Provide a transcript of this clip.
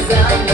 I'm